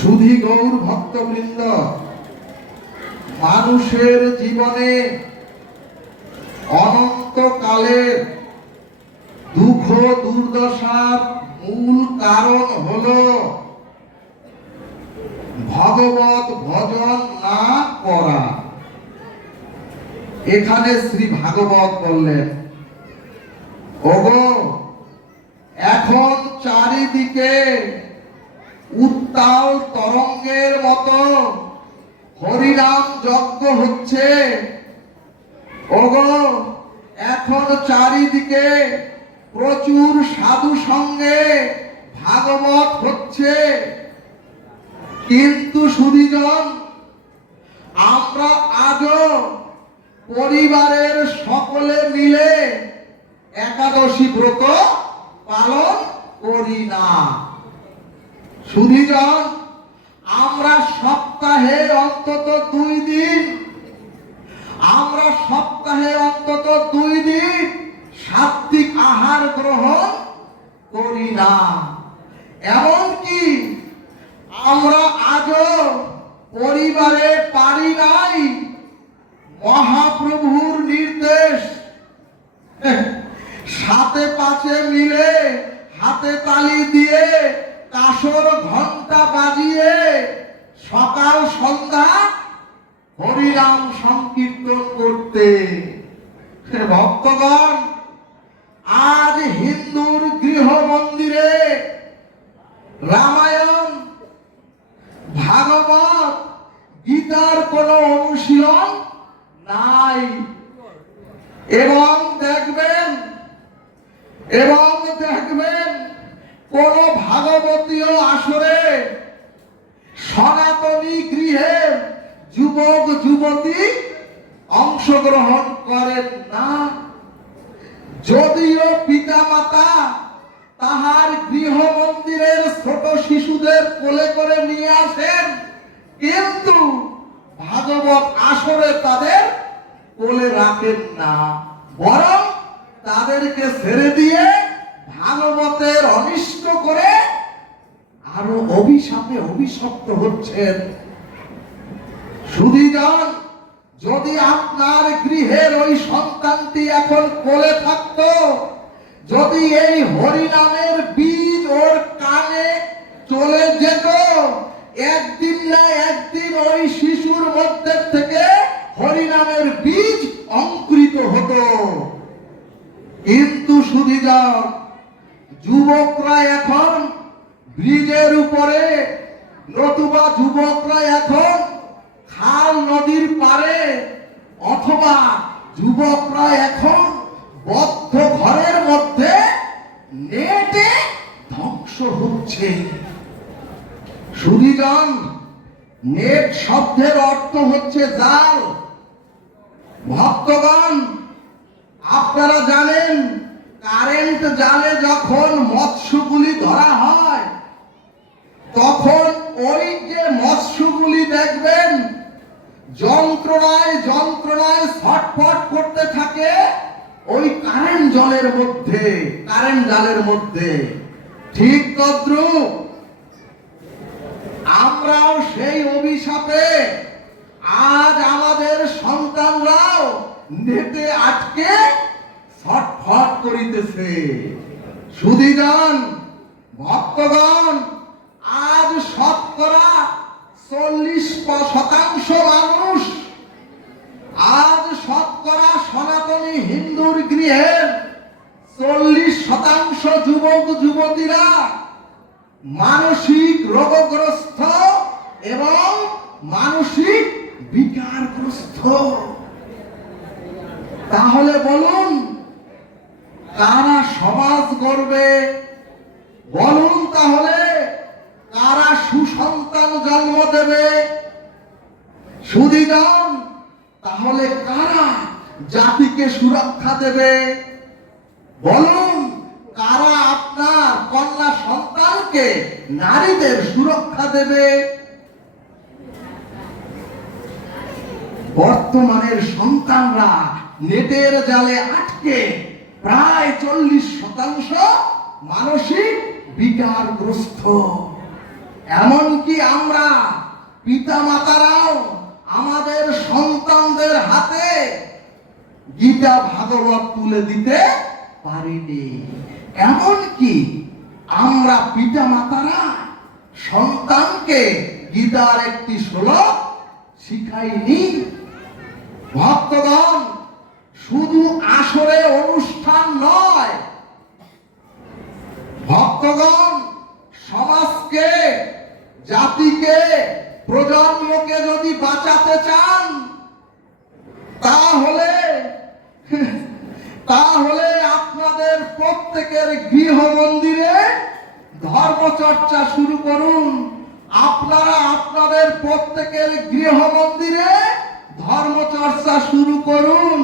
সুধী গৌর ভক্তবৃন্দ, মানুষের জীবনে অনন্তকালের দুঃখ দুর্দশার মূল কারণ হলো ভগবত ভজন না করা। এখানে শ্রী ভাগবত বললেন, ওগো এখন চারিদিকে উত্তাল তরঙ্গের মতো হরিনাম যজ্ঞ হচ্ছে। ওগো এখন চারিদিকে প্রচুর সাধু সঙ্গে ভাগবত হচ্ছে, কিন্তু সুধীজন আমরা আজও পরিবারের সকলে মিলে একাদশী ব্রত পালন করি না। সুধীজন আমরা সপ্তাহে অন্তত 2 দিন সাত্বিক আহার গ্রহণ করি না। এমনকি আমরা আজও পরিবারে পারি নাই মহাপ্রভুর নির্দেশ সাথে পাঁচে মিলে হাতে তালি দিয়ে কাসর ঘন্টা বাজিয়ে সকাল সন্ধ্যা হরিনাম সংকীর্তন করতে। ভক্তগণ, আজ হিন্দুর গৃহ মন্দিরে রামায়ণ, ভাগবত, গীতার কোনো অনুশীলন নাই। এবং দেখবেন কোন ভাগবতীয় আসরে সনাতনী গৃহের যুবক যুবতী অংশগ্রহণ করেন না। যদিও পিতামাতা তাহার গৃহ মন্দিরের ছোট শিশুদের কোলে করে নিয়ে আসেন, কিন্তু ভাগবত আসরে তাদের কোলে রাখেন না, বরং তাদেরকে ছেড়ে দিয়ে ভাগবতের অনিষ্ট করে আরো অভিশাপে অভিশপ্ত হচ্ছেন। সুধীজন, যদি আপনার গৃহের ওই সন্তানটি এখন কোলে থাকতো, যদি এই হরিনামের বীজ ওর কানে চলে যেত, একদিন না একদিন ওই শিশুর মধ্যে থেকে হরিনামের বীজ অঙ্কুরিত হতো। কিন্তু সুধীজন, যুবকরা এখন ব্রিজের উপরে, নতুবা যুবকরা এখন খাল নদীর পারে, অথবা যুবকরা এখন বদ্ধ ঘরের মধ্যে নেটে ধ্বংস হচ্ছে। সুধীজন, নেট শব্দের অর্থ হচ্ছে জাল। ভক্তগণ, আপনারা জানেন কারেন্ট জালে যখন মৎস্যগুলি ধরা হয়, তখন ওই যে মৎস্যগুলি দেখবেন যন্ত্রণায় ছটফট করতে থাকে ওই কারেন্ট জালের মধ্যে। ঠিক তদ্রূপ আমরাও সেই অভিশাপে আজ আমাদের সন্তানরাও নেটে আটকে ছটফট করিতেছে। সুধীজন, ভক্তগণ, আজ শতকরা 40% মানুষ, আজ শতকরা সনাতনী হিন্দুর গৃহের 40% যুবক যুবতীরা মানসিক রোগগ্রস্ত এবং মানসিক বিকারগ্রস্ত। তাহলে বলুন, কারা সমাজ গড়বে? বলুন তাহলে কারা সুসন্তান জন্ম দেবে? সুধীজন, তাহলে কারা জাতিকে সুরক্ষা দেবে? বলুন, কারা আপনার কন্যা সন্তানকে নারীদের সুরক্ষা দেবে? বর্তমানের সন্তানরা নেটের জালে আটকে প্রায় 40% মানসিক বিকারগ্রস্ত। এমনকি আমরা পিতা মাতারাও আমাদের সন্তানদের হাতে গীতা ভাগবত তুলে দিতে পারিনি। এমনকি আমরা পিতা মাতারা সন্তানকে গীতার একটি শ্লোক শিখাইনি। ভক্তগণ, শুধু আসরে অনুষ্ঠান নয়, ভক্তগণ, সমাজকে, জাতিকে, প্রজন্মকে যদি বাঁচাতে চান তাহলে আপনাদের প্রত্যেকের গৃহ মন্দিরে ধর্মচর্চা শুরু করুন। আপনারা আপনাদের প্রত্যেকের গৃহ মন্দিরে ধর্মচর্চা শুরু করুন।